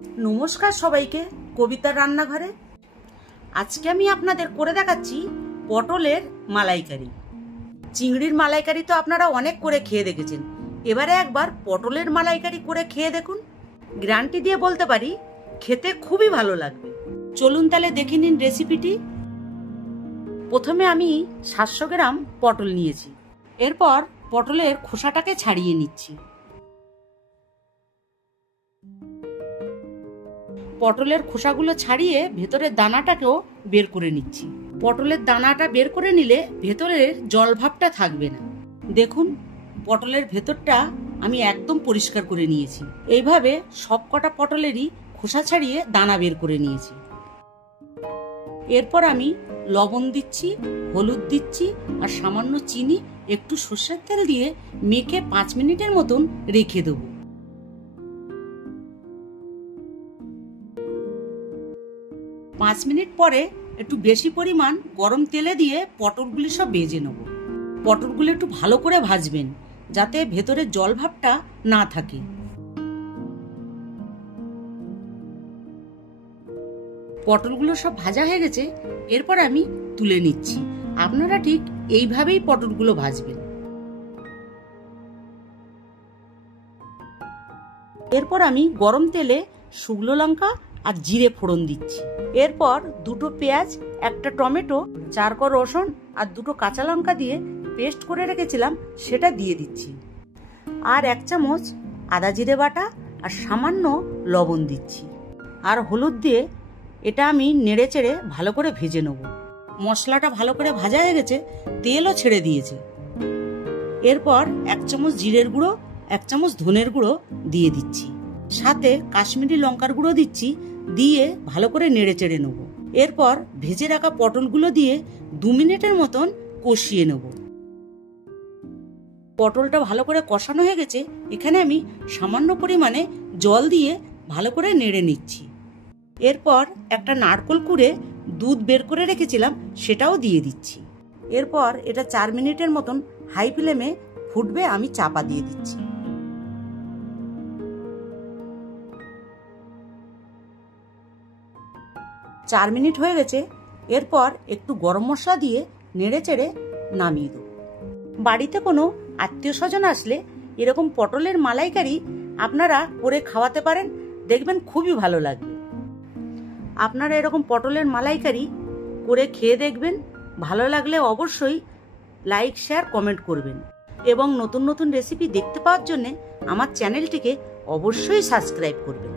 নমস্কার সবাইকে, কবিতার রান্নাঘরে। আজকে আমি আপনাদের করে দেখাচ্ছি পটলের মালাইকারি। চিংড়ির মালাইকারি তো আপনারা অনেক করে খেয়ে দেখেছেন, এবারে একবার পটলের মালাইকারি করে খেয়ে দেখুন। গ্যারান্টি দিয়ে বলতে পারি খেতে খুবই ভালো লাগবে। চলুন তাহলে দেখে নিন রেসিপিটি। প্রথমে আমি 700 গ্রাম পটল নিয়েছি। এরপর পটলের খোসাটাকে ছাড়িয়ে নিচ্ছি। পটলের খোসাগুলো ছাড়িয়ে ভেতরের দানাটাকেও বের করে নিচ্ছি। পটলের দানাটা বের করে নিলে ভেতরের জলভাবটা থাকবে না। দেখুন, পটলের ভেতরটা আমি একদম পরিষ্কার করে নিয়েছি। এইভাবে সবকটা পটলেরই খোসা ছাড়িয়ে দানা বের করে নিয়েছি। এরপর আমি লবণ দিচ্ছি, হলুদ দিচ্ছি আর সামান্য চিনি, একটু সর্ষের তেল দিয়ে মেখে 5 মিনিটের মতন রেখে দেবো। 5 মিনিট পরে একটু বেশি পরিমাণ গরম তেলে দিয়ে পটলগুলি সব ভেজে নেব। পটলগুলো একটু ভালো করে ভাজবেন যাতে ভেতরে জল ভাবটা না থাকে। পটলগুলো সব ভাজা হয়ে গেছে, এরপর আমি তুলে নিচ্ছি। আপনারা ঠিক এইভাবেই পটলগুলো ভাজবেন। এরপর আমি গরম তেলে শুকনো লঙ্কা আর জিরে ফোড়ন দিচ্ছি। এরপর 2টো পেঁয়াজ, 1টা টমেটো, 4 কোয়া রসুন আর 2টো কাঁচা লঙ্কা দিয়ে পেস্ট করে রেখেছিলাম সেটা দিয়ে দিচ্ছি। আর 1 চামচ আদা জিরে বাটা আর সামান্য লবণ দিচ্ছি। আর হলুদ দিয়ে এটা আমি নেড়ে চেড়ে ভালো করে ভেজে নেব। মশলাটা ভালো করে ভাজা হয়ে গেছে, তেলও ছেড়ে দিয়েছে। এরপর 1 চামচ জিরের গুঁড়ো, 1 চামচ ধনের গুঁড়ো দিয়ে দিচ্ছি। সাথে কাশ্মীরি লঙ্কার গুঁড়ো দিচ্ছি, দিয়ে ভালো করে নেড়ে চেড়ে নেব। এরপর ভেজে রাখা পটলগুলো দিয়ে 2 মিনিটের মতন কষিয়ে নেব। পটলটা ভালো করে কষানো হয়ে গেছে, এখানে আমি সামান্য পরিমাণে জল দিয়ে ভালো করে নেড়ে নিচ্ছি। এরপর একটা নারকেল কুড়ে দুধ বের করে রেখেছিলাম সেটাও দিয়ে দিচ্ছি। এরপর এটা 4 মিনিটের মতন হাই ফ্লেমে ফুটবে, আমি চাপা দিয়ে দিচ্ছি। চার মিনিট হয়ে গেছে, এরপর একটু গরম মশলা দিয়ে নেড়ে চেড়ে নামিয়ে দেবো। বাড়িতে কোনো আত্মীয় স্বজন আসলে এরকম পটলের মালাইকারি আপনারা করে খাওয়াতে পারেন, দেখবেন খুবই ভালো লাগবে। আপনারা এরকম পটলের মালাইকারি করে খেয়ে দেখবেন, ভালো লাগলে অবশ্যই লাইক, শেয়ার, কমেন্ট করবেন এবং নতুন নতুন রেসিপি দেখতে পাওয়ার জন্য আমার চ্যানেলটিকে অবশ্যই সাবস্ক্রাইব করবেন।